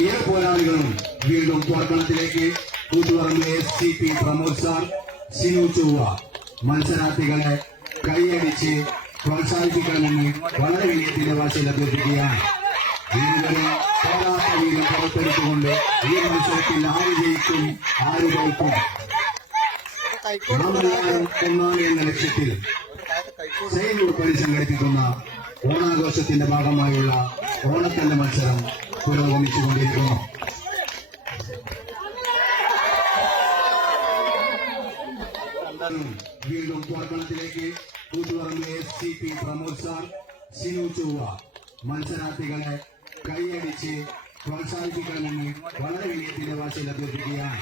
ഇരു പോരാളികളും വീണ്ടും പോർക്കളത്തിലേക്ക് Kuthuparamba S C P Pramod sir Sinu Chovva മത്സരാർത്ഥികളെ കൈയടിച്ച് പ്രോത്സാഹിപ്പിക്കണമെന്ന് വളരെ വിനയത്തിന്റെ ഭാഷയിൽ അഭ്യർത്ഥിക്കുകയാണ് ഇരുവരും പോരാട്ട വീരം പുറത്തെടുത്തുകൊണ്ട് ഈ മത്സരത്തിൽ ആര് ജയിക്കും ആര് തോൽക്കും? നാമെല്ലാവരും ഒന്നാണ് എന്ന ലക്ഷ്യത്തിൽ സൈനൂർ പണി സംഘടിപ്പിക്കുന്ന ഓണാഘോഷത്തിന്റെ ഭാഗമായുള്ള ഓണത്തിന്റെ മത്സരം പുരോഗമിച്ചുകൊണ്ടിരിക്കുന്നു വീണ്ടും തുറക്കണത്തിലേക്ക് Kuthuparamba S C P Pramod sir Sinu Chovva മത്സരാർത്ഥികളെ കൈയടിച്ച് പ്രോത്സാഹിപ്പിക്കണമെന്ന് വളരെ വിനയത്തിന്റെ ഭാഷയിൽ അഭ്യർത്ഥിക്കുകയാണ്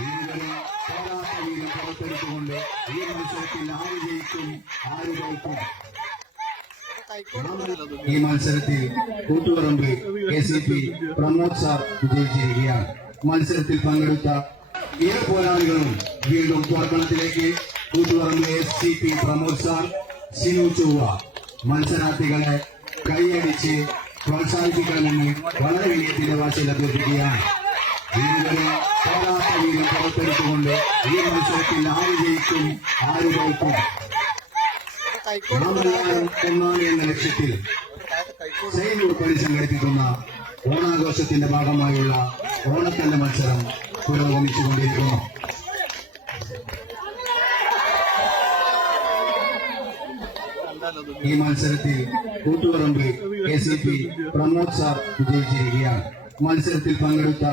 ഇരുവരും പോരാട്ട വീരം പുറത്തെടുത്തുകൊണ്ട് ഈ മത്സരത്തിൽ ആര് ജയിക്കും ആര് തോൽക്കും? ഈ മത്സരത്തിൽ Kuthuparamba A C P Pramod sir വിജയിച്ചിരിക്കുകയാണ്. മത്സരത്തിൽ പങ്കെടുത്ത ഇരു പോരാളികളും വീണ്ടും തുറക്കണത്തിലേക്ക് Kuthuparamba S C P Pramod sir Sinu Chovva മത്സരാർത്ഥികളെ കൈയടിച്ച് പ്രോത്സാഹിപ്പിക്കണമെന്ന് വളരെ വിനയത്തിന്റെ ഭാഷയിൽ അഭ്യർത്ഥിക്കുകയാണ്. ഈ മത്സരത്തിൽ ആര് ജയിക്കും ആര് തോൽക്കും? ഒന്നാണ് എന്ന ലക്ഷ്യത്തിൽ സൈനൂർ പണി സംഘടിപ്പിക്കുന്ന ഓണാഘോഷത്തിന്റെ ഭാഗമായുള്ള ഓണത്തന്റെ മത്സരം പുരോഗമിച്ചുകൊണ്ടിരിക്കുന്നു. ഈ മത്സരത്തിൽ Kuthuparamba A C P Pramod sir വിജയിച്ചിരിക്കുകയാണ്. മത്സരത്തിൽ പങ്കെടുത്ത